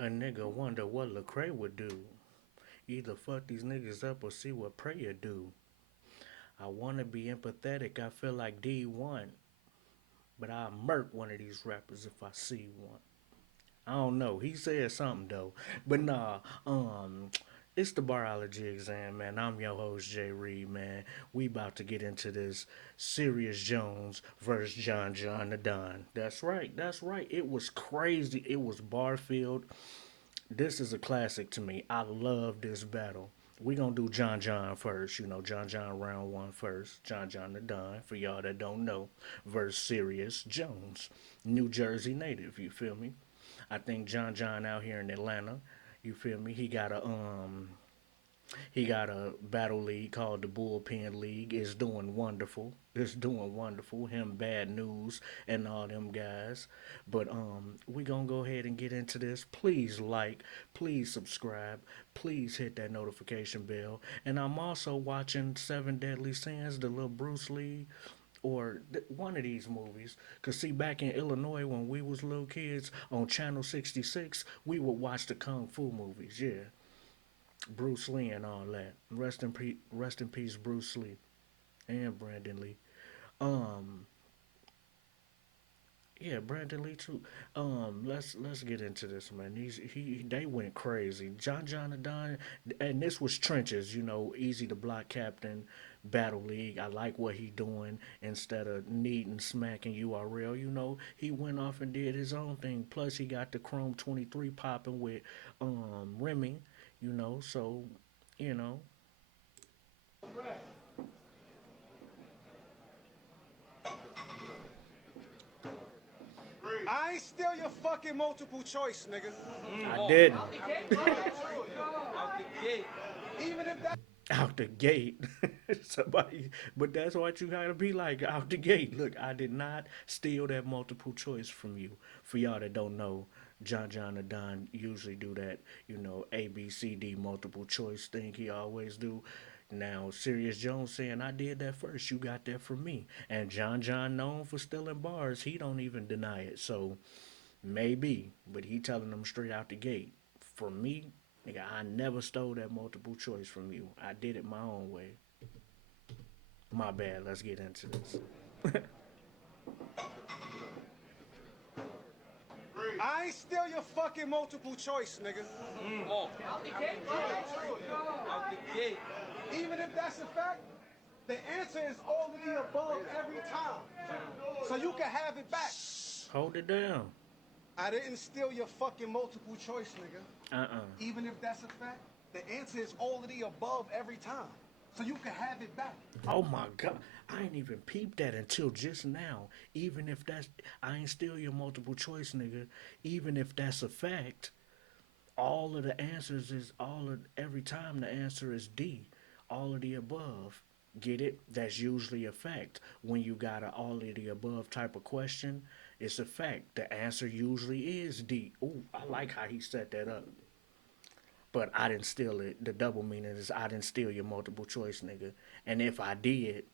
A nigga wonder what Lecrae would do. Either fuck these niggas up or see what Prayer do. I wanna be empathetic, I feel like D1. But I'll murk one of these rappers if I see one. I don't know. He said something though. But nah, it's the Bar-Ology exam, man. I'm your host, Jay Reed, man. We about to get into this Serious Jones versus John the Don. That's right, that's right. It was crazy. It was Barfield. This is a classic to me. I love this battle. We gonna do John first, John round one first. John the Don, for y'all that don't know, versus Serious Jones, New Jersey native. You feel me? I think John out here in Atlanta. You feel me? He got a battle league called the Bullpen League. It's doing wonderful. It's doing wonderful. Him, Bad News, and all them guys. But we gonna go ahead and get into this. Please like, please subscribe, please hit that notification bell. And I'm also watching Seven Deadly Sins, the little Bruce Lee or one of these movies. Cause see, back in Illinois when we was little kids on Channel 66, we would watch the kung fu movies. Yeah, Bruce Lee and all that. Rest in peace, Bruce Lee and Brandon Lee. Um, yeah, Brandon Lee too. Let's get into this, man. They went crazy. John and Don, and this was trenches. Easy the block captain, battle league. I like what he doing instead of needing smacking URL. He went off and did his own thing. Plus, he got the Chrome 23 popping with Remy. So you know I ain't steal your fucking multiple choice, nigga. I didn't. Even if that. Out the gate. Somebody, but that's what you gotta be like out the gate. Look, I did not steal that multiple choice from you. For y'all that don't know, John and Don usually do that, A B C D multiple choice thing. He always do. Now, Serious Jones saying I did that first. You got that from me. And John known for stealing bars. He don't even deny it. So maybe, but he telling them straight out the gate. For me, nigga, I never stole that multiple choice from you. I did it my own way. My bad. Let's get into this. I ain't steal your fucking multiple choice, nigga. Even if that's a fact, the answer is all of the above every time. So you can have it back. Hold it down. I didn't steal your fucking multiple choice, nigga. Uh-uh. Even if that's a fact, the answer is all of the above every time. So you can have it back. Oh my god. I ain't even peeped that until just now. Even if that's I ain't steal your multiple choice, nigga. Even if that's a fact, all of the answers is all of every time the answer is D. All of the above. Get it? That's usually a fact. When you got a all of the above type of question, it's a fact. The answer usually is D. Ooh, I like how he set that up. But I didn't steal it. The double meaning is I didn't steal your multiple choice, nigga. And if I did,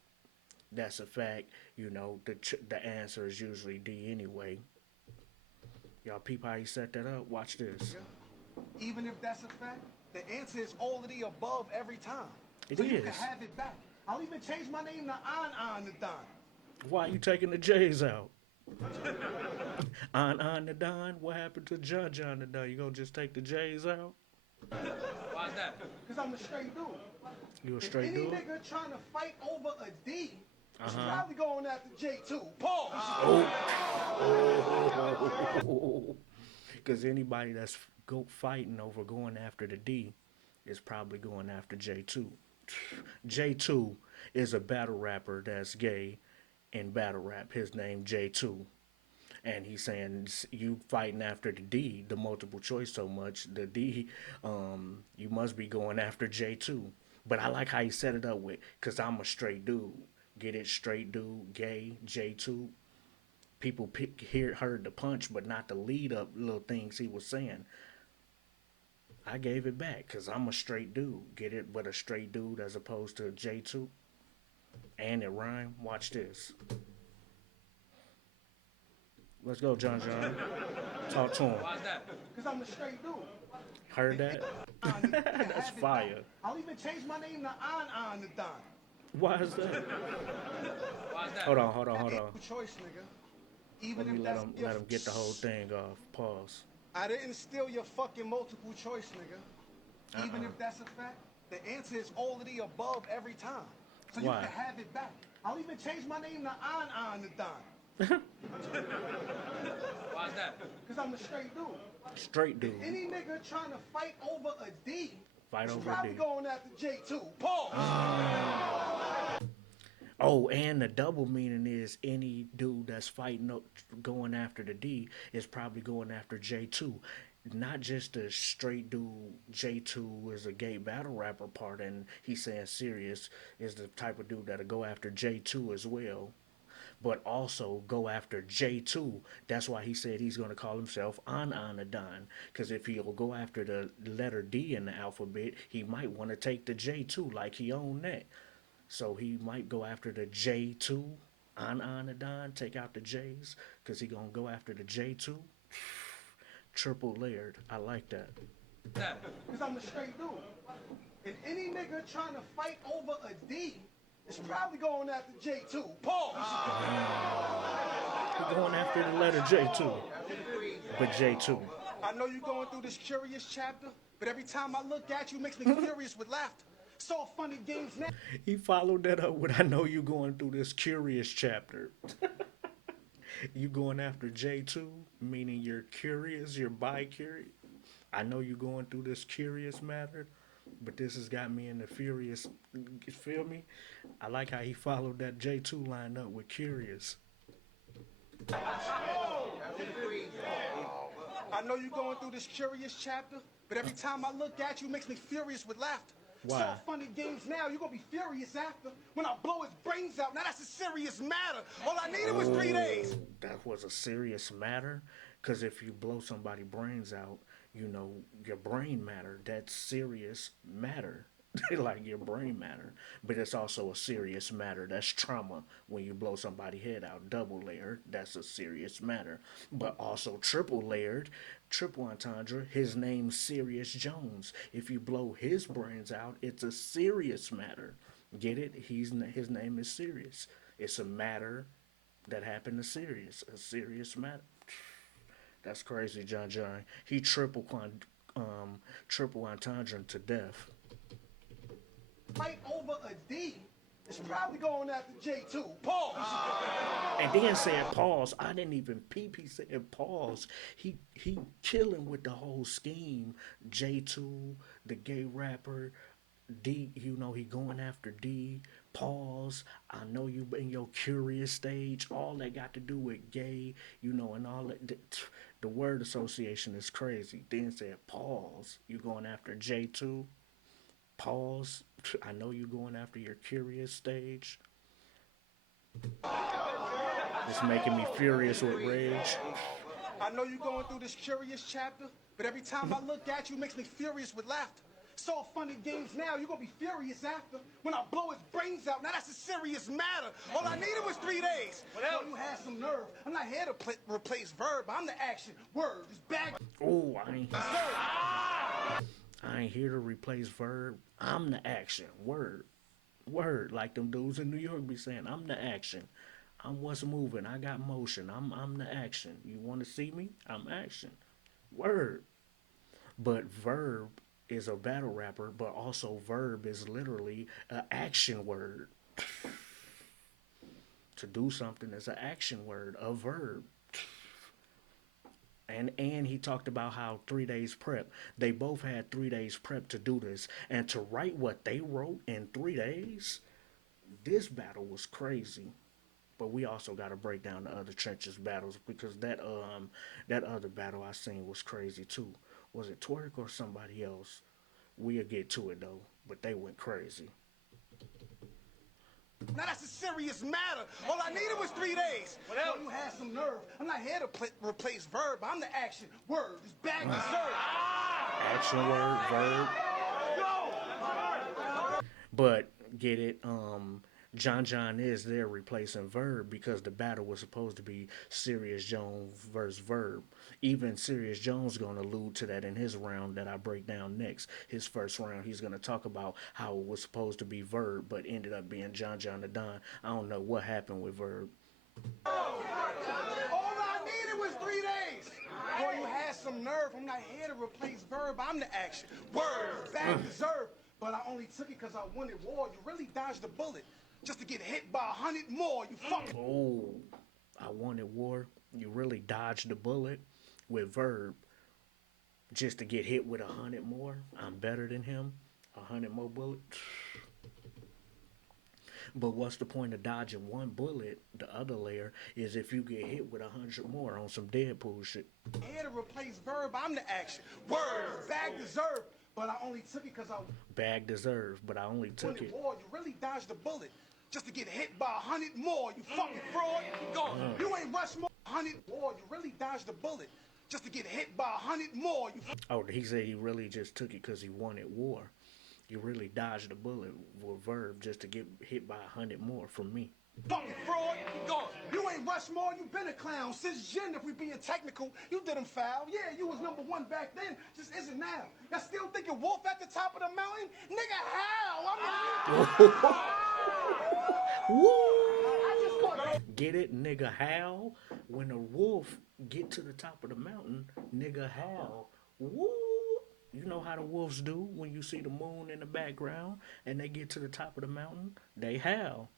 that's a fact. The answer is usually D anyway. Y'all peep how he set that up? Watch this. Even if that's a fact, the answer is all of the above every time. It So you can is. have it back. I'll even change my name to On the Don. Why you taking the J's out? On the Don? What happened to John the Don? You gonna just take the J's out? Why's that? Because I'm a straight dude. You a If straight any dude? nigga trying to fight over a D, he's Uh-huh. probably going after J2. Pause. Oh. Because anybody that's go fighting over going after the D is probably going after J2. J2 is a battle rapper that's gay in battle rap. His name J2. And he's saying you fighting after the D, the multiple choice so much, the D, you must be going after J2. But I like how he set it up with, cause I'm a straight dude. Get it, straight dude, gay, J2. People heard the punch, but not the lead up little things he was saying. I gave it back, cause I'm a straight dude. Get it, but a straight dude as opposed to J2. And it rhyme. Watch this. Let's go, John. Talk to him. Why's that? Cause I'm a straight dude. Heard that? That's fire. I'll even change my name to On the Don. Why is that? Why is that? Hold on. Choice, nigga. Even Let me if let that's him get the whole thing off. Pause. I didn't steal your fucking multiple choice, nigga. Even if that's a fact, the answer is all of the above every time. So Why? you can have it back. I'll even change my name to On the Don. Why is that? Cause I'm a straight dude. Straight dude. Any nigga trying to fight over a D Fight is over probably D. going after J2. Pause. Oh, and the double meaning is any dude that's fighting going after the D is probably going after J2. Not just a straight dude. J2 is a gay battle rapper part, and he's saying Serious is the type of dude that'll go after J2 as well. But also go after J2. That's why he said he's going to call himself Anadon. Because if he'll go after the letter D in the alphabet, he might want to take the J2 like he owned that. So he might go after the J2, Anadon, take out the J's, because he going to go after the J2. Triple layered. I like that. Cause I'm a straight dude. And any nigga trying to fight over a D is probably going after J2. Pause. He's going after the letter J2. But J2. I know you're going through this curious chapter, but every time I look at you makes me furious with laughter. So funny games now. He followed that up with, I know you going through this curious chapter. You going after J2, meaning you're curious, you're bi-curious. I know you going through this curious matter, but this has got me in the furious. You feel me? I like how he followed that J2 line up with curious. I know you're going through this curious chapter, but every time I look at you makes me furious with laughter. Why? So funny games now, you're gonna be furious after when I blow his brains out. Now that's a serious matter. All I needed was 3 days. That was a serious matter, because if you blow somebody's brains out, you know, your brain matter, that's serious matter. Like your brain matter. But it's also a serious matter. That's trauma when you blow somebody's head out. Double layered, that's a serious matter. But also triple layered, triple entendre, his name's Seriousjones. If you blow his brains out, it's a serious matter. Get it? His name is Serious. It's a matter that happened to Serious. A serious matter. That's crazy, John. He triple entendre to death. Fight over a D is probably going after J2. Pause. And then said pause. I didn't even peep. He said pause. He killing with the whole scheme. J2, the gay rapper. D, you know, he going after D. Pause. I know you in your curious stage. All that got to do with gay, you know, and all that. The word association is crazy. Then said pause. You going after J2? Pause. I know you going after your curious stage. It's making me furious with rage. I know you're going through this curious chapter, but every time I look at you makes me furious with laughter. So funny games now, you're gonna be furious after when I blow his brains out. Now that's a serious matter. All I needed was 3 days. Well, you had some nerve. I'm not here to replace verb. I'm the action. Word is back. Oh, I ain't here to replace verb. I'm the action. Word. Like them dudes in New York be saying, I'm the action. I'm what's moving. I got motion. I'm the action. You want to see me? I'm action. Word. But verb is a battle rapper, but also verb is literally an action word. To do something is an action word, a verb. And he talked about how 3 days prep. They both had 3 days prep to do this. And to write what they wrote in 3 days, this battle was crazy. But we also got to break down the other trenches battles, because that other battle I seen was crazy too. Was it Twerk or somebody else? We'll get to it though, but they went crazy. Now that's a serious matter. All I needed was 3 days. Well, you had some nerve. I'm not here to replace verb. I'm the action. Word is back to serve. Action word, verb. But get it, John is there replacing Verb because the battle was supposed to be Serious Jones versus Verb. Even Serious Jones going to allude to that in his round that I break down next. His first round, he's going to talk about how it was supposed to be Verb, but ended up being John the Don. I don't know what happened with Verb. All I needed was 3 days. Boy, you had some nerve. I'm not here to replace Verb. I'm the action. Word, bad deserve. But I only took it because I wanted war. You really dodged a bullet just to get hit by 100 more. You fucking. Oh, I wanted war. You really dodged the bullet with Verb just to get hit with 100 more. I'm better than him. 100 more bullets. But what's the point of dodging one bullet? The other layer is if you get hit with 100 more on some Deadpool shit. Here to replace Verb. I'm the action. Word, bag deserve. But I only took it because I Bag deserved, but I only took wanted it. war. You really dodged a bullet just to get hit by 100 more. You fucking fraud. Gone. You ain't rushed more. 100 war. You really dodged a bullet just to get hit by 100 more. You Oh, he said he really just took it because he wanted war. You really dodged a bullet with Verb just to get hit by 100 more from me. fucking fraud. Gone. You ain't rushed more. You been a clown since Jen. If we being technical, you didn't foul. Yeah, you was #1 back then. Just isn't now. Y'all still thinking Wolf at the top of the mountain? Nigga, how? Woo! Get it, nigga? How? When a wolf get to the top of the mountain, nigga, how? Woo! You know how the wolves do when you see the moon in the background and they get to the top of the mountain? They howl.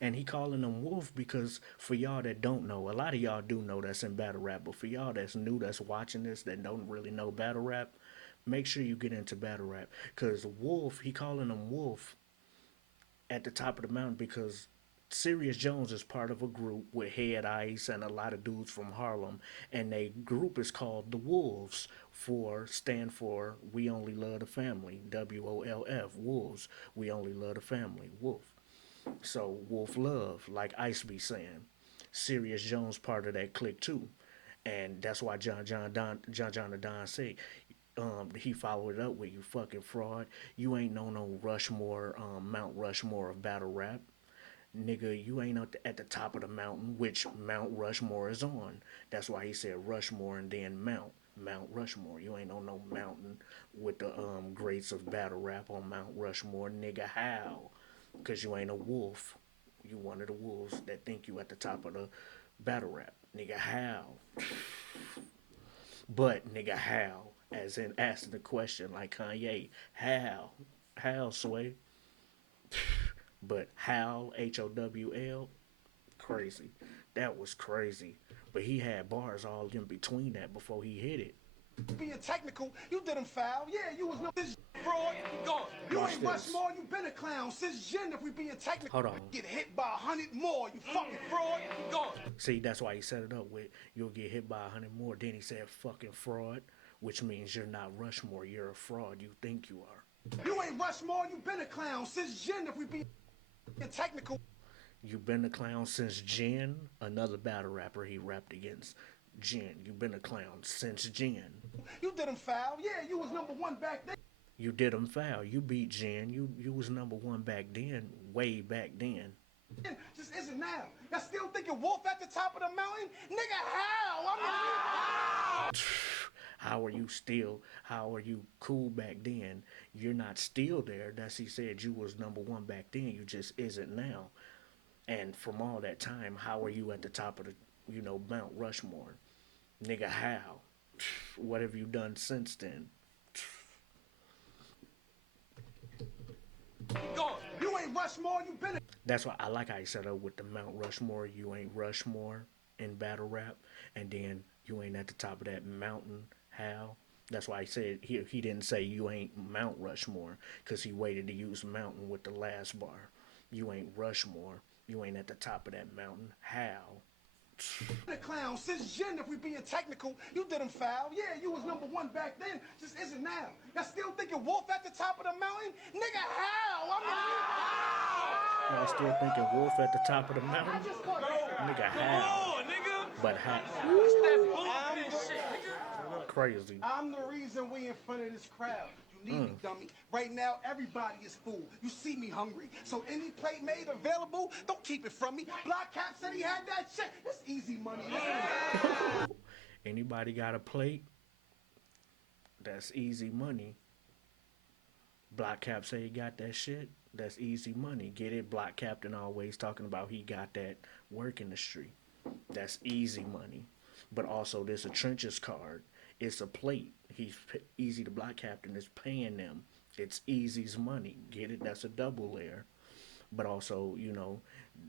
And he calling them wolf because for y'all that don't know, a lot of y'all do know that's in battle rap, but for y'all that's new, that's watching this, that don't really know battle rap, make sure you get into battle rap. Because wolf, he calling them wolf at the top of the mountain because Serious Jones is part of a group with Head Ice and a lot of dudes from Harlem, and they group is called the Wolves. Stand for We Only Love the Family. WOLF, Wolves. We Only Love the Family. Wolf. So Wolf Love, like Ice be saying. Serious Jones part of that clique too, and that's why John the Don say, he followed it up with, you fucking fraud. You ain't no Rushmore, Mount Rushmore of battle rap. Nigga, you ain't at the top of the mountain, which Mount Rushmore is on. That's why he said Rushmore and then Mount Rushmore. You ain't on no mountain with the greats of battle rap on Mount Rushmore, nigga. How? Because you ain't a wolf. You one of the wolves that think you at the top of the battle rap, nigga. How? But nigga, how? As in asking the question like Kanye, how, Sway? But how, HOWL, crazy. That was crazy. But he had bars all in between that before he hit it. Being technical, you didn't foul. Yeah, you was this fraud. Gone. You Watch ain't this. rushed more. You been a clown since Jen. If we being technical, Hold on. get hit by 100 more. You fucking fraud. Gone. See, that's why he set it up with, you'll get hit by 100 more. Then he said fucking fraud, which means you're not Rushmore. You're a fraud. You think you are. You ain't rushed more. You been a clown since Jen. If we being technical. You've been a clown since Jen, another battle rapper he rapped against. Jen, you've been a clown since Jen. You didn't foul. Yeah, you was #1 back then. You did him foul. You beat Jen. You was #1 back then, way back then. Just isn't now. Y'all still thinking Wolf at the top of the mountain? Nigga, how? How are you cool back then? You're not still there. That's he said you was #1 back then. You just isn't now. And from all that time, how are you at the top of the, Mount Rushmore? Nigga, how? What have you done since then? Gone. You ain't Rushmore, you been a... That's why I like how he set up with the Mount Rushmore. You ain't Rushmore in battle rap, and then you ain't at the top of that mountain. How? That's why he said he didn't say you ain't Mount Rushmore, because he waited to use mountain with the last bar. You ain't Rushmore. You ain't at the top of that mountain. How? a clown since Jen. If we being technical, you didn't foul. Yeah, you was #1 back then. Just isn't now. Y'all still thinking Wolf at the top of the mountain? Nigga, how? Y'all still thinking Wolf at the top of the mountain? Nigga, how? But how? What's that bullshit shit, nigga? Crazy. I'm the reason we in front of this crowd. You Need me, dummy. Right now, everybody is full. You see me hungry. So any plate made available, don't keep it from me. Block Cap said he had that shit. That's easy money. Anybody got a plate? That's easy money. Block Cap say he got that shit. That's easy money. Get it? Block Captain always talking about he got that work in the street. That's easy money. But also, there's a trenches card. It's a plate. Easy. The Block Captain is paying them. It's Easy's money. Get it? That's a double layer. But also,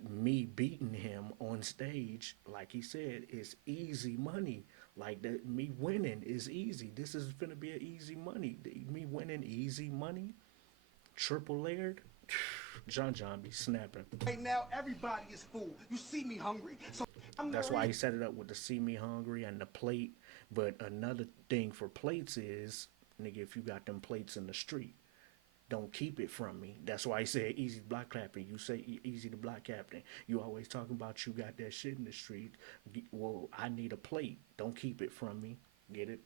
me beating him on stage, like he said, is easy money. Like that, me winning is easy. This is gonna be an easy money. Me winning easy money, triple layered. John be snapping. Right now, everybody is full. You see me hungry. So That's why he set it up with the see me hungry and the plate. But another thing for plates is, nigga, if you got them plates in the street, don't keep it from me. That's why he said easy block captain. You say easy to block captain. You always talking about you got that shit in the street. Well, I need a plate. Don't keep it from me. Get it?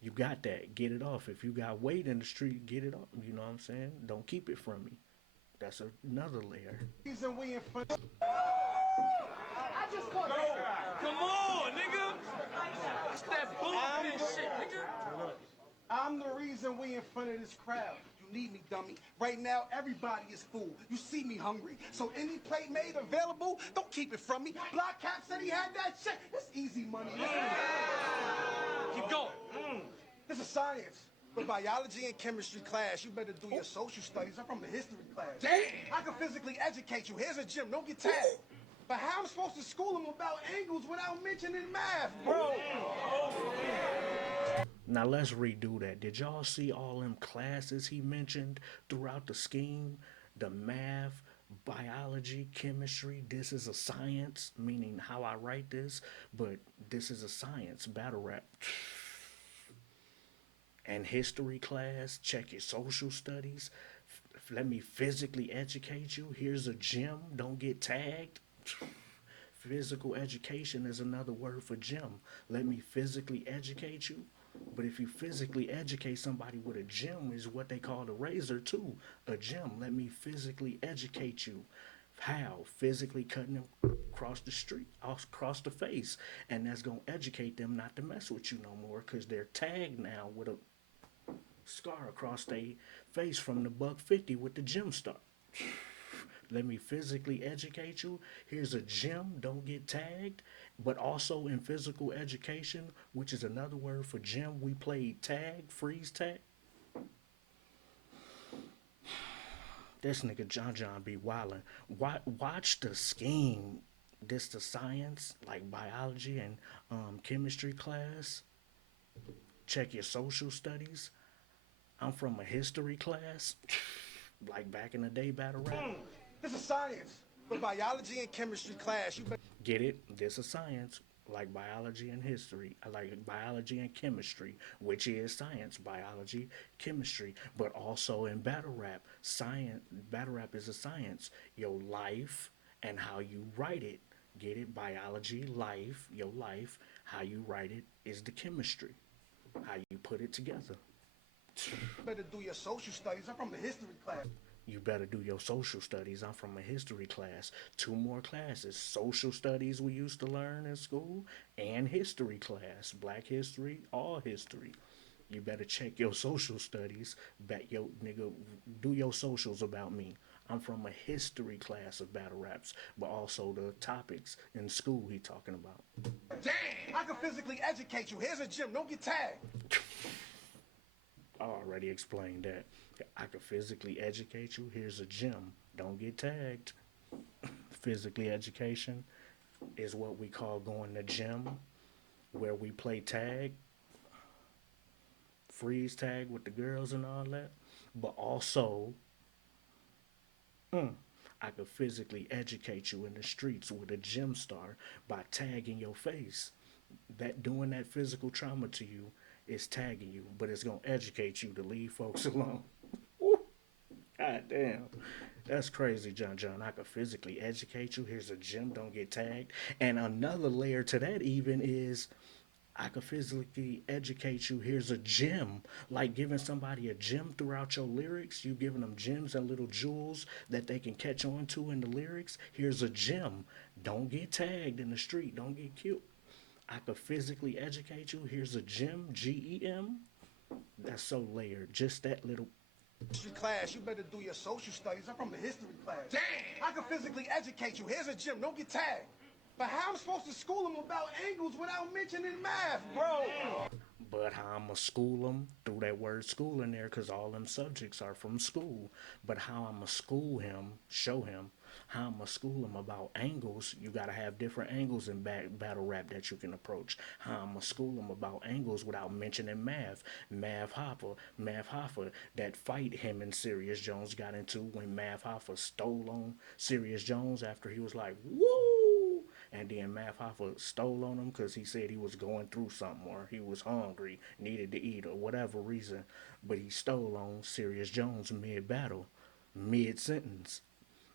You got that. Get it off. If you got weight in the street, get it off. You know what I'm saying? Don't keep it from me. That's another layer. reason we in front. Come on, nigga. It's that bullshit shit, nigga. I'm the reason we in front of this crowd. You need me, dummy. Right now, everybody is full. You see me hungry. So any plate made available, don't keep it from me. Block Cap said he had that shit. That's easy money. Keep going. This is science. But biology and chemistry class, you better do your social studies. I'm from the history class. Damn. I can physically educate you. Here's a gym. Don't get tagged. But how am I supposed to school him about angles without mentioning math, bro? Now let's redo that. Did y'all see all them classes he mentioned throughout the scheme? The math, biology, chemistry. This is a science, meaning how I write this, but this is a science, battle rap. And history class, check your social studies. Let me physically educate you. Here's a gym, don't get tagged. Physical education is another word for gym. Let me physically educate you. But if you physically educate somebody with a gym, is what they call the razor too. A gym. Let me physically educate you. How? Physically cutting them across the street, across the face. And that's going to educate them not to mess with you no more because they're tagged now with a scar across their face from the $150 with the gym star. Let me physically educate you. Here's a gym, don't get tagged. But also in physical education, which is another word for gym, we played tag, freeze tag. This nigga John be wildin'. Watch the scheme. This the science, like biology and chemistry class. Check your social studies. I'm from a history class. Like back in the day, battle rap. This is science. But biology and chemistry class, you better. Get it? This is science, like biology and history, like biology and chemistry, which is science, biology, chemistry, but also in battle rap, science. Battle rap is a science. Your life and how you write it. Get it? Biology, life, your life, how you write it is the chemistry, how you put it together. Better do your social studies. I'm from the history class. You better do your social studies. I'm from a history class. 2 more classes. Social studies we used to learn in school and history class. Black history, all history. You better check your social studies. Yo, nigga, do your socials about me. I'm from a history class of battle raps, but also the topics in school he talking about. Damn! I can physically educate you. Here's a gym. Don't get tagged. I already explained that. I can physically educate you. Here's a gym. Don't get tagged. Physically education is what we call going to gym, where we play tag, freeze tag with the girls and all that. But also, I could physically educate you in the streets with a gym star by tagging your face. That doing that physical trauma to you is tagging you, but it's gonna educate you to leave folks alone. God damn. That's crazy, John. I could physically educate you. Here's a gym, don't get tagged. And another layer to that even is I could physically educate you. Here's a gem. Like giving somebody a gem throughout your lyrics. You giving them gems and little jewels that they can catch on to in the lyrics. Here's a gem. Don't get tagged in the street. Don't get killed. I could physically educate you. Here's a gem. GEM. That's so layered. Just that little. History class, you better do your social studies. I'm from the history class. Damn! I can physically educate you. Here's a gym. Don't get tagged. But how am I supposed to school them about angles without mentioning math, bro? But how I'ma school them through that word school in there, cause all them subjects are from school. But how I'ma school him, show him how I'ma school him about angles. You gotta have different angles in battle rap that you can approach. How I'ma school him about angles without mentioning math. Math Hoffa, that fight him and Serious Jones got into when Math Hoffa stole on Serious Jones after he was like, woo! And then Math Hoffa stole on him because he said he was going through something or he was hungry, needed to eat or whatever reason. But he stole on Serious Jones mid-battle, mid-sentence.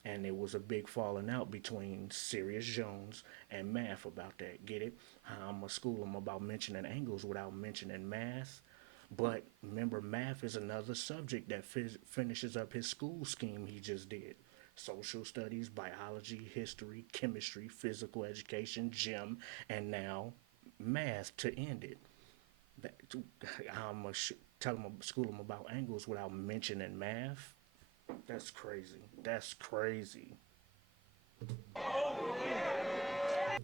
And it was a big falling out between Serious Jones and Math about that. Get it? How I'm going to school him about mentioning angles without mentioning math. But remember, math is another subject that finishes up his school scheme he just did. Social studies, biology, history, chemistry, physical education, gym, and now math to end it. That, I'm going to tell him, school him about angles without mentioning math. That's crazy. That's crazy.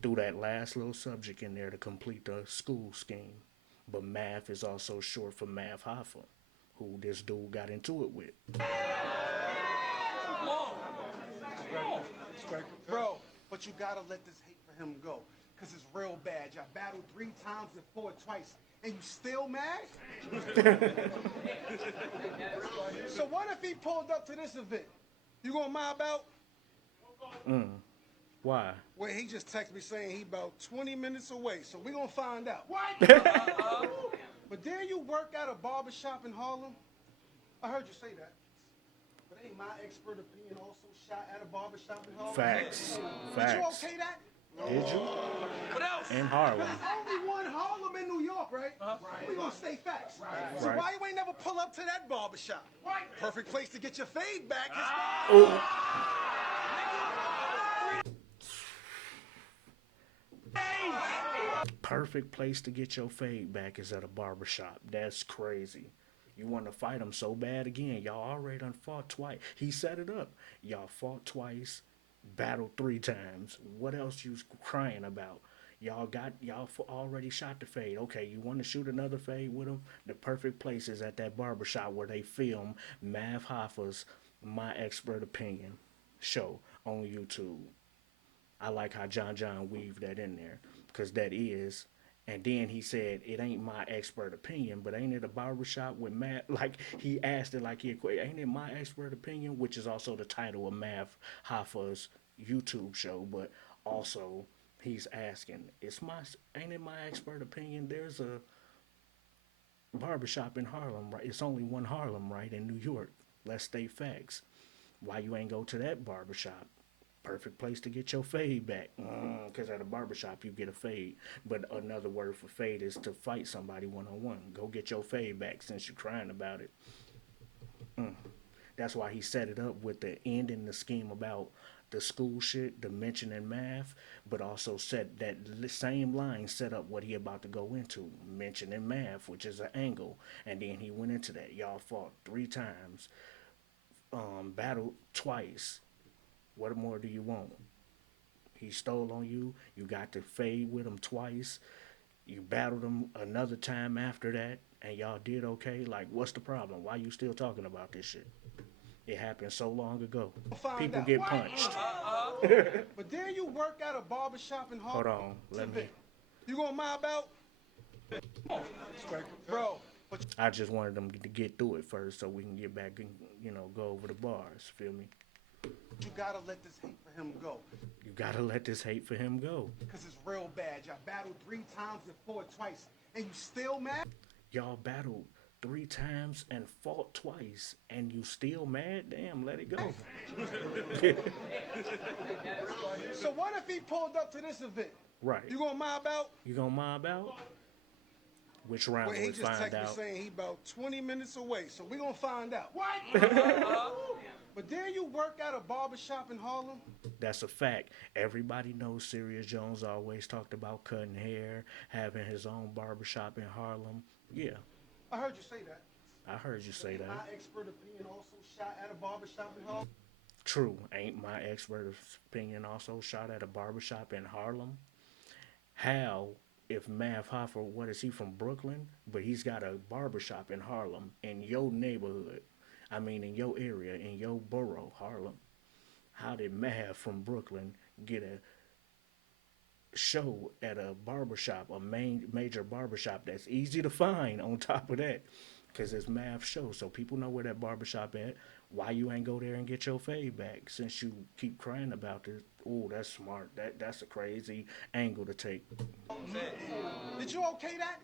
Threw that last little subject in there to complete the school scheme. But math is also short for Math Hoffa, who this dude got into it with. Bro, but you gotta let this hate for him go. Cause it's real bad. Y'all battled 3 times and fought twice. And you still mad? So what if he pulled up to this event? You gonna mob out? Why? Well, he just texted me saying he about 20 minutes away, so we gonna find out. What? But then you work at a barbershop in Harlem? I heard you say that. But ain't my expert opinion also shot at a barbershop in Harlem? Facts. Did you Facts. okay that? Did you? What else? In Harlem. There's only one Harlem in New York, right? Right. We gonna stay facts. Right. So Right. why you ain't never pull up to that barbershop? Right. Perfect place to get your fade back. Perfect place to get your fade back is at a barbershop. That's crazy. You want to fight him so bad again. Y'all already done fought twice. He set it up. Y'all fought twice, battled 3 times. What else you crying about? Y'all already shot the fade. Okay, you want to shoot another fade with him? The perfect place is at that barbershop where they film Math Hoffa's My Expert Opinion show on YouTube. I like how John weaved that in there because that is. And then he said, it ain't my expert opinion, but ain't it a barbershop with Matt? Like, he asked it like ain't it my expert opinion? Which is also the title of Math Hoffa's YouTube show, but also he's asking, ain't it my expert opinion? There's a barbershop in Harlem, right? It's only one Harlem, right, in New York. Let's state facts. Why you ain't go to that barbershop? Perfect place to get your fade back. Because at a barbershop, you get a fade. But another word for fade is to fight somebody one-on-one. Go get your fade back since you're crying about it. That's why he set it up with the end in the scheme about the school shit, the mentioning math, but also set that same line set up what he about to go into, mentioning math, which is an angle. And then he went into that. Y'all fought 3 times, battled twice. What more do you want? He stole on you. You got to fade with him twice. You battled him another time after that, and y'all did okay. Like, what's the problem? Why you still talking about this shit? It happened so long ago. People get punched. But then you work at a barbershop in Harlem. Hold on, let me. You gonna mob out? Bro. I just wanted them to get through it first so we can get back and, go over the bars. Feel me? You gotta let this hate for him go. You gotta let this hate for him go. Because it's real bad. Y'all battled 3 times and fought twice. And you still mad? Y'all battled 3 times and fought twice. And you still mad? Damn, let it go. So what if he pulled up to this event? Right. You gonna mob out? You gonna mob out? Which round Well, will he we just find texted me out? saying he about 20 minutes away, so we gonna find out. What? But dare you work at a barbershop in Harlem? That's a fact. Everybody knows Serious Jones always talked about cutting hair, having his own barbershop in Harlem. Yeah, I heard you say that. I heard you say My that. expert opinion also shot at a barbershop in Harlem. True. Ain't my expert opinion also shot at a barbershop in Harlem? How, if Mav Hoffa, what is he from Brooklyn? But he's got a barbershop in Harlem, in your neighborhood. I mean, in your area, in your borough, Harlem. How did Mav from Brooklyn get a show at a barbershop, a major barbershop that's easy to find on top of that? Because it's Mav show, so people know where that barbershop at. Why you ain't go there and get your fade back since you keep crying about this? Oh, that's smart. That's a crazy angle to take. Did you okay that?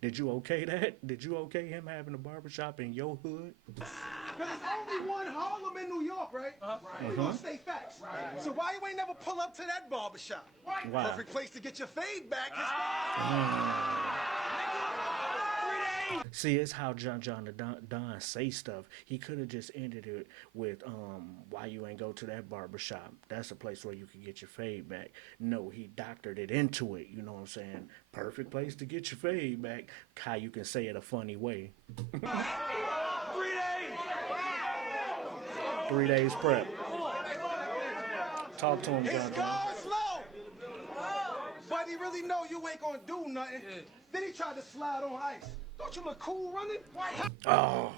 Did you okay that? Did you okay him having a barbershop in your hood? Because it's only one Harlem in New York, right? We gonna stay facts. So why you ain't never pull up to that barbershop? Why? Perfect place to get your fade back. See, it's how John the Don say stuff. He could have just ended it with, why you ain't go to that barbershop? That's a place where you can get your fade back. No, he doctored it into it. You know what I'm saying? Perfect place to get your fade back. How you can say it a funny way. 3 days. 3 days prep. Talk to him, His John. guard's low. But he really know you ain't gonna do nothing. Then he tried to slide on ice. Don't you look cool running? Oh.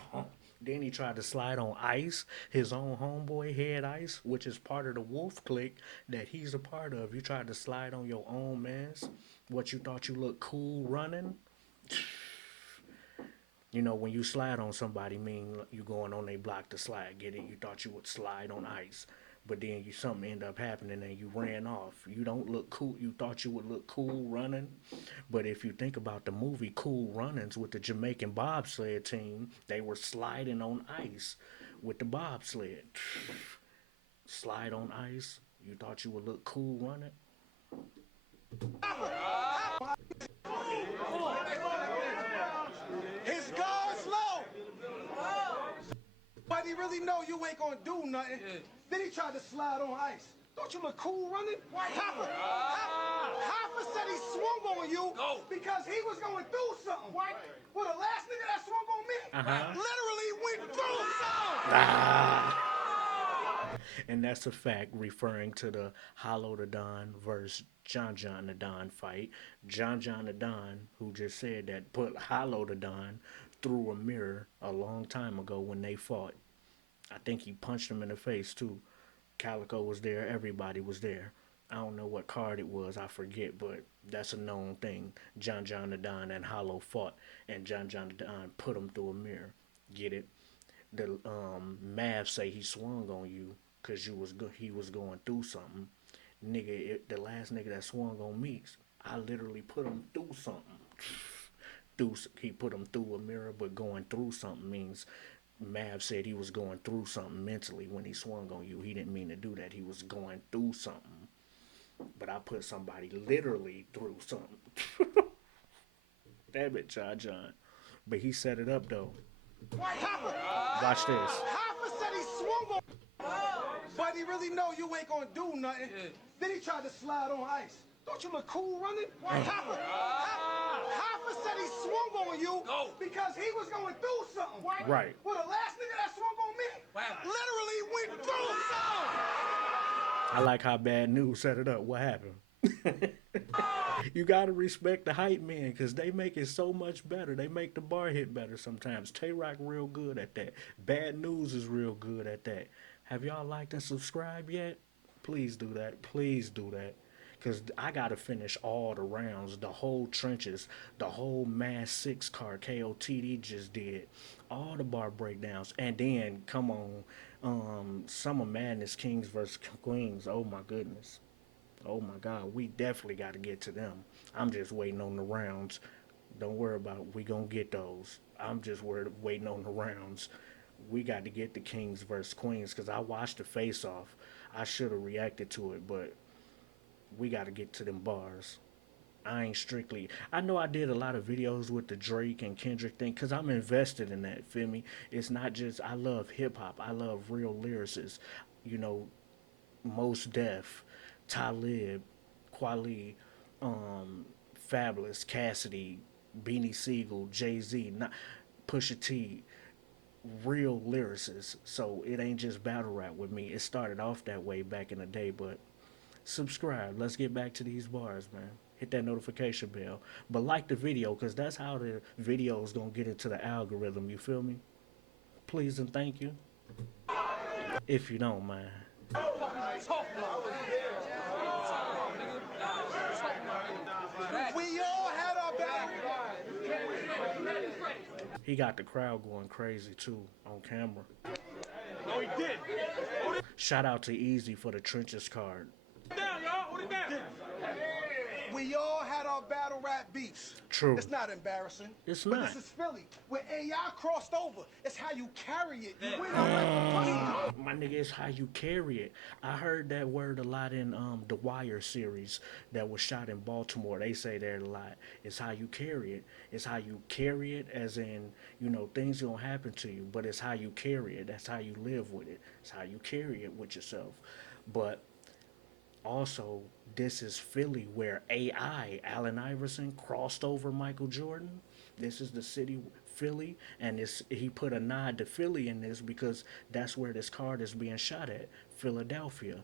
Then he tried to slide on Ice, his own homeboy Head Ice, which is part of the Wolf Clique that he's a part of. You tried to slide on your own mans. What you thought you looked cool running? You know, when you slide on somebody, mean you going on their block to slide. Get it? You thought you would slide on ice, but then you something end up happening and you ran off. You don't look cool. You thought you would look cool running, but if you think about the movie Cool Runnings with the Jamaican bobsled team, they were sliding on ice with the bobsled. Slide on ice. You thought you would look cool running? His guard's low. But he really know you ain't gonna do nothing. Then he tried to slide on ice. Don't you look cool running? Hoffa said he swung on you because he was going through something. Well, the last nigga that swung on me literally went through something. And that's a fact, referring to the Hollow the Don versus John the Don fight. John the Don, who just said that, put Hollow the Don through a mirror a long time ago when they fought. I think he punched him in the face too. Calico was there, everybody was there. I don't know what card it was, I forget, but that's a known thing. John the Don and Hollow fought, and John the Don put him through a mirror. Get it? The Mav say he swung on you because he was going through something. Nigga, the last nigga that swung on me, I literally put him through something. He put him through a mirror, but going through something means Mav said he was going through something mentally when he swung on you. He didn't mean to do that. He was going through something. But I put somebody literally through something. Damn it, John. But he set it up though. Watch this. Hoffa said he swung on but he really know you ain't gonna do nothing. Then he tried to slide on ice. Don't you look cool running? Hoffa said he swung on you because he was going through something. Right. Well, the last nigga that swung on me literally went through something. I like how Bad News set it up. What happened? You gotta respect the hype men because they make it so much better. They make the bar hit better sometimes. Tay-Rock real good at that. Bad News is real good at that. Have y'all liked and subscribed yet? Please do that. Please do that. Because I got to finish all the rounds, the whole trenches, the whole Mass 6 card KOTD just did. All the bar breakdowns. And then, come on, Summer Madness Kings versus Queens. Oh, my goodness. Oh, my God. We definitely got to get to them. I'm just waiting on the rounds. Don't worry about it. We going to get those. I'm just waiting on the rounds. We got to get the Kings versus Queens because I watched the face-off. I should have reacted to it, but we got to get to them bars. I ain't strictly. I know I did a lot of videos with the Drake and Kendrick thing because I'm invested in that. Feel me? It's not just I love hip hop. I love real lyricists. You know, Most Def, Talib, Kweli, Fabulous, Cassidy, Beanie Siegel, Jay Z, not Pusha T, real lyricists. So it ain't just battle rap with me. It started off that way back in the day, but subscribe. Let's get back to these bars, man. Hit that notification bell. But like the video, because that's how the video is going to get into the algorithm. You feel me? Please and thank you. If you don't mind. We all had our battle. He got the crowd going crazy too on camera. No, he did. Shout out to Easy for the Trenches card. Down, y'all. Hold it down. We all had our battle rap beats. True. It's not embarrassing. It's but not. This is Philly, where AI crossed over. It's how you carry it. You win out like a pussy. My nigga, it's how you carry it. I heard that word a lot in the Wire series that was shot in Baltimore. They say that a lot. It's how you carry it. It's how you carry it, as in, you know, things gonna happen to you, but it's how you carry it. That's how you live with it. It's how you carry it with yourself. But also, this is Philly, where AI, Allen Iverson, crossed over Michael Jordan. This is the city, Philly, and he put a nod to Philly in this because that's where this card is being shot at, Philadelphia,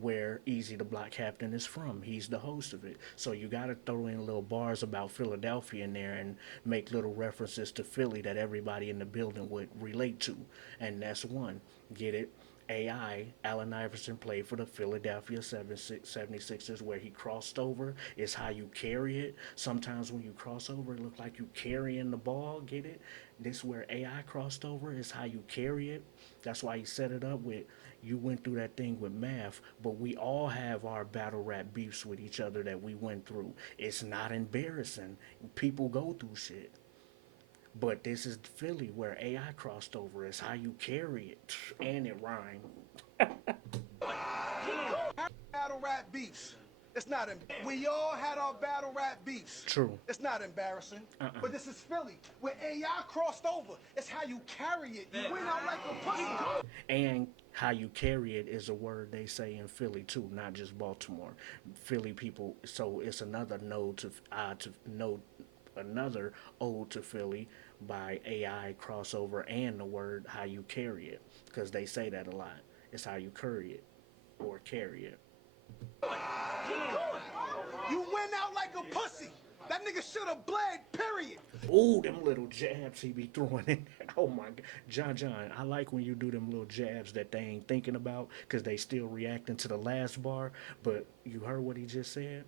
where eazytheblockcaptain is from. He's the host of it. So you got to throw in little bars about Philadelphia in there and make little references to Philly that everybody in the building would relate to. And that's one. Get it? AI, Allen Iverson played for the Philadelphia 76ers, where he crossed over. It's how you carry it. Sometimes when you cross over, it looks like you carrying the ball. Get it? This where AI crossed over. It's how you carry it. That's why he set it up with, you went through that thing with math, but we all have our battle rap beefs with each other that we went through. It's not embarrassing. People go through shit. But this is Philly, where AI crossed over. It's how you carry it. And it rhymed. Battle rap beats. It's not we all had our battle rap beats. True. It's not embarrassing. But this is Philly, where AI crossed over. It's how you carry it. You win out like a pussy. And how you carry it is a word they say in Philly too, not just Baltimore. Philly people, so it's another another ode to Philly by AI crossover and the word how you carry it, because they say that a lot. It's how you carry it or carry it. You win out like a pussy. That nigga should have bled, period. Ooh, them little jabs he be throwing in there. Oh my God. John, I like when you do them little jabs that they ain't thinking about because they still reacting to the last bar. But you heard what he just said?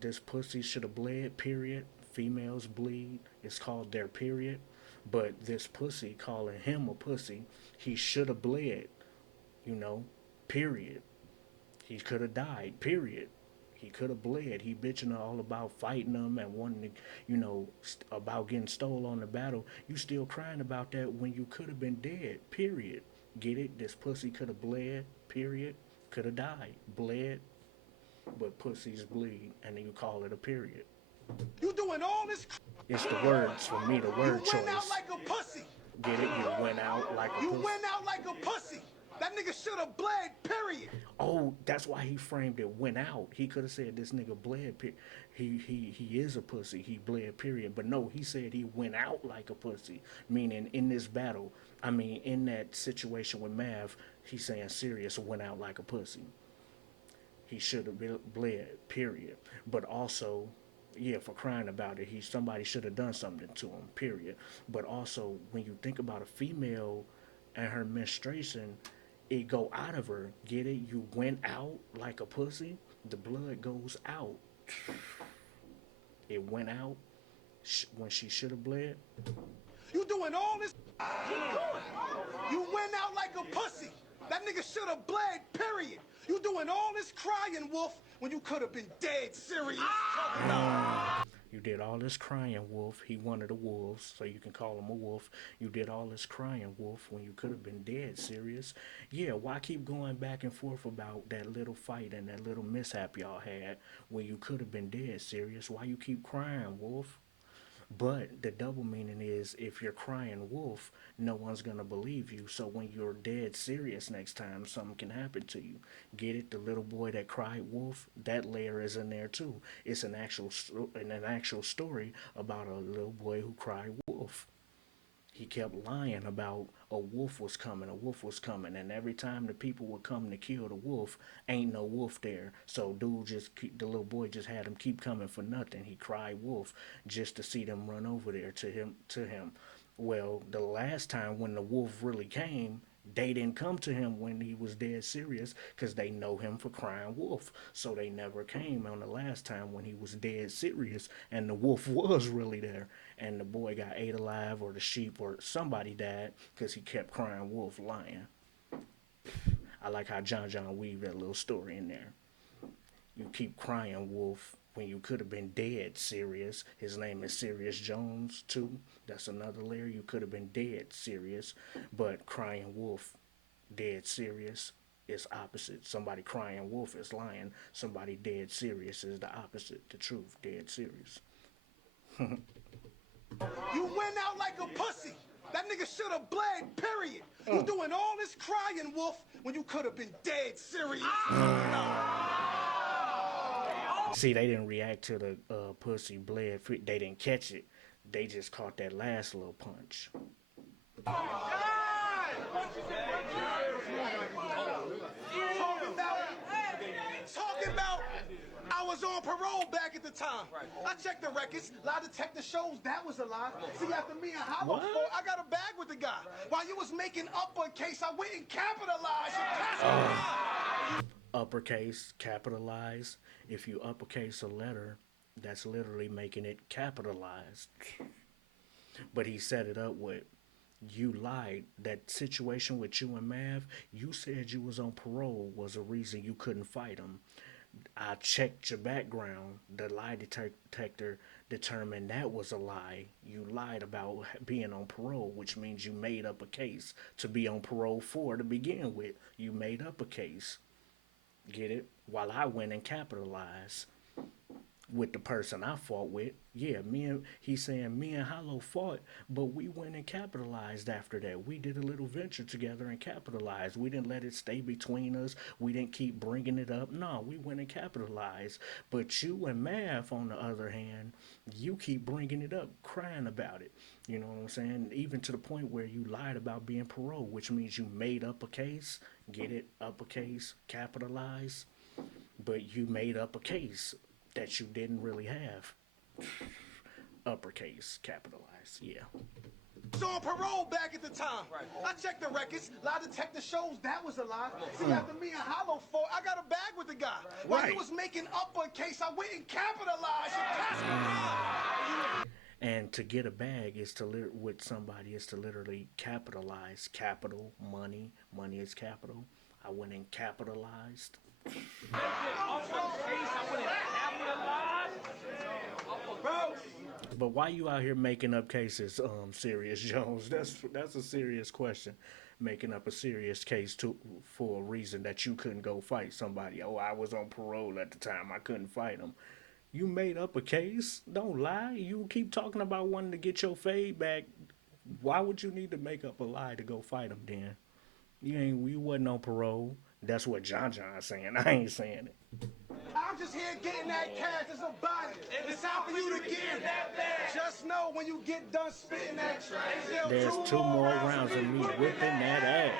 This pussy should have bled, period. Females bleed. It's called their period. But this pussy, calling him a pussy, he should have bled, you know, period. He could have died, period. He could have bled. He bitching all about fighting them and wanting to, you know, about getting stole on the battle. You still crying about that when you could have been dead, period. Get it? This pussy could have bled, period. Could have died, bled. But pussies bleed, and then you call it a period. You doing all this. It's the words for me, the word choice. You went out like a pussy. Get it? You went out like a pussy. You went out like a pussy. That nigga should have bled, period. Oh, that's why he framed it went out. He could have said this nigga bled. He is a pussy. He bled, period. But no, he said he went out like a pussy. Meaning in this battle, I mean, in that situation with Mav, he's saying Serious went out like a pussy. He should have bled, period. But also, yeah, for crying about it, somebody should have done something to him, period. But also, when you think about a female and her menstruation, it go out of her. Get it? You went out like a pussy. The blood goes out. It went out when she should have bled. You doing all this. You went out like a pussy. That nigga should have bled, period. You doing all this crying, Wolf, when you could have been dead serious. You You did all this crying, Wolf. He one of the wolves, so you can call him a wolf. You did all this crying, Wolf, when you could have been dead serious. Yeah, why keep going back and forth about that little fight and that little mishap y'all had when you could have been dead serious? Why you keep crying, Wolf? But the double meaning is if you're crying wolf, no one's gonna believe you. So when you're dead serious next time, something can happen to you. Get it? The little boy that cried wolf, that layer is in there too. It's an actual story about a little boy who cried wolf. He kept lying about a wolf was coming, and every time the people would come to kill the wolf, ain't no wolf there. So the little boy just had him keep coming for nothing. He cried wolf just to see them run over there to him. Well, the last time when the wolf really came, they didn't come to him when he was dead serious because they know him for crying wolf. So they never came on the last time when he was dead serious and the wolf was really there. And the boy got ate alive, or the sheep, or somebody died because he kept crying wolf lying. I like how John weaved that little story in there. You keep crying wolf when you could have been dead serious. His name is seriousjones too. That's another layer. You could have been dead serious, but crying wolf, dead serious, is opposite. Somebody crying wolf is lying. Somebody dead serious is the opposite. The truth, dead serious. You went out like a pussy. That nigga should have bled, period. You doing all this crying, Wolf, when you could have been dead serious. See, they didn't react to the pussy bled. They didn't catch it. They just caught that last little punch. Talking about I was on parole back at the time. I checked the records. Lie detector shows that was a lie. See, after me and Hollow What? fought, I got a bag with the guy. While you was making uppercase, I went and capitalized. Uppercase, capitalize. If you uppercase a letter, that's literally making it capitalized. But he set it up with, you lied. That situation with you and Mav, you said you was on parole was a reason you couldn't fight him. I checked your background. The lie detector determined that was a lie. You lied about being on parole, which means you made up a case to be on parole for to begin with. You made up a case. Get it? While I went and capitalized with the person I fought with. Yeah, he's saying me and Hollow fought, but we went and capitalized after that. We did a little venture together and capitalized. We didn't let it stay between us. We didn't keep bringing it up. No, we went and capitalized. But you and Mav, on the other hand, you keep bringing it up, crying about it. You know what I'm saying? Even to the point where you lied about being parole, which means you made up a case. Get it? Uppercase, capitalize. But you made up a case that you didn't really have. Uppercase, capitalize, yeah. So on parole back at the time. I checked the records. Lie detector shows that was a lie. See, after me and Hollow fought, I got a bag with the guy. While you was making uppercase, I went and capitalized. And to get a bag is with somebody is to literally capitalize. Capital, money. Money is capital. I went and capitalized. But why you out here making up cases, Serious Jones? That's a serious question. Making up a serious case for a reason that you couldn't go fight somebody. Oh, I was on parole at the time. I couldn't fight him. You made up a case. Don't lie. You keep talking about wanting to get your fade back. Why would you need to make up a lie to go fight him then? You wasn't on parole. That's what John's saying. I ain't saying it. I'm just here getting that cash. It's a body. It's time for you to get it. Just know when you get done spitting that trash, there's two more rounds of me whipping that ass.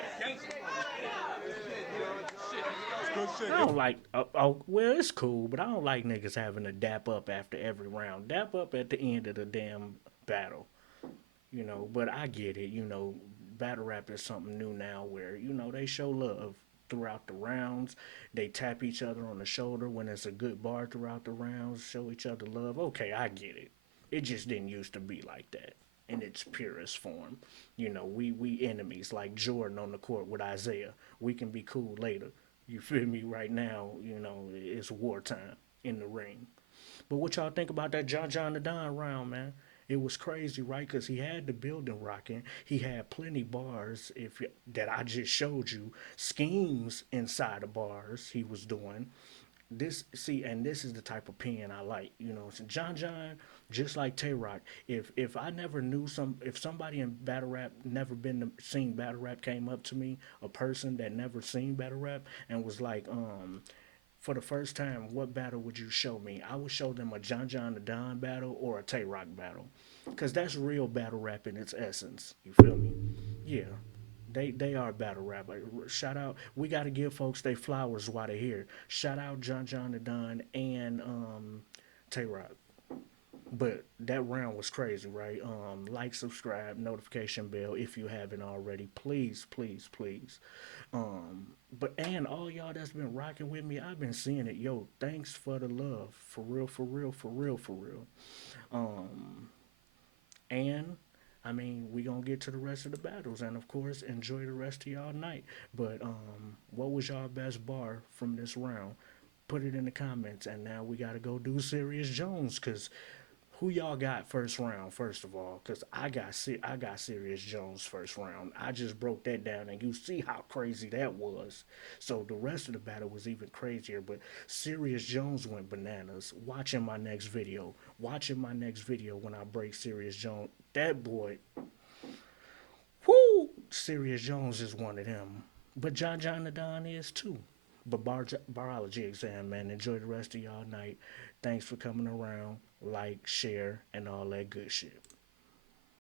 I don't like, well, it's cool, but I don't like niggas having to dap up after every round. Dap up at the end of the damn battle. But I get it. Battle rap is something new now where, they show love throughout the rounds. They tap each other on the shoulder when it's a good bar throughout the rounds, show each other love. Okay, I get it. It just didn't used to be like that in its purest form. We enemies like Jordan on the court with Isaiah. We can be cool later. You feel me? Right now, it's wartime in the ring. But what y'all think about that John the Don round, man? It was crazy, right? Because he had the building rocking. He had plenty bars that I just showed you. Schemes inside the bars he was doing. And this is the type of pen I like. You know, so John, just like Tay Rock. If I never knew if somebody in battle rap never seen battle rap came up to me, a person that never seen battle rap and was like, for the first time, what battle would you show me? I would show them a John the Don battle or a Tay Rock battle, cause that's real battle rap in its essence. You feel me? Yeah, they are battle rap. Like, shout out. We got to give folks their flowers while they're here. Shout out John the Don and Tay Rock. But that round was crazy, right? Like, subscribe, notification bell if you haven't already. Please, please, please. But and all y'all that's been rocking with me, I've been seeing it. Yo, thanks for the love. For real, for real, for real, for real. Um, and I mean, we gonna get to the rest of the battles, and of course, enjoy the rest of y'all night. But what was y'all best bar from this round? Put it in the comments. And now we gotta go do Serious Jones, cause who y'all got first round? First of all, cause I got Serious Jones first round. I just broke that down, and you see how crazy that was. So the rest of the battle was even crazier. But Serious Jones went bananas. Watching my next video when I break Serious Jones. That boy, whoo! Serious Jones is one of them. But John the Don is too. But Bar-Ology exam, man. Enjoy the rest of y'all night. Thanks for coming around. Like, share, and all that good shit.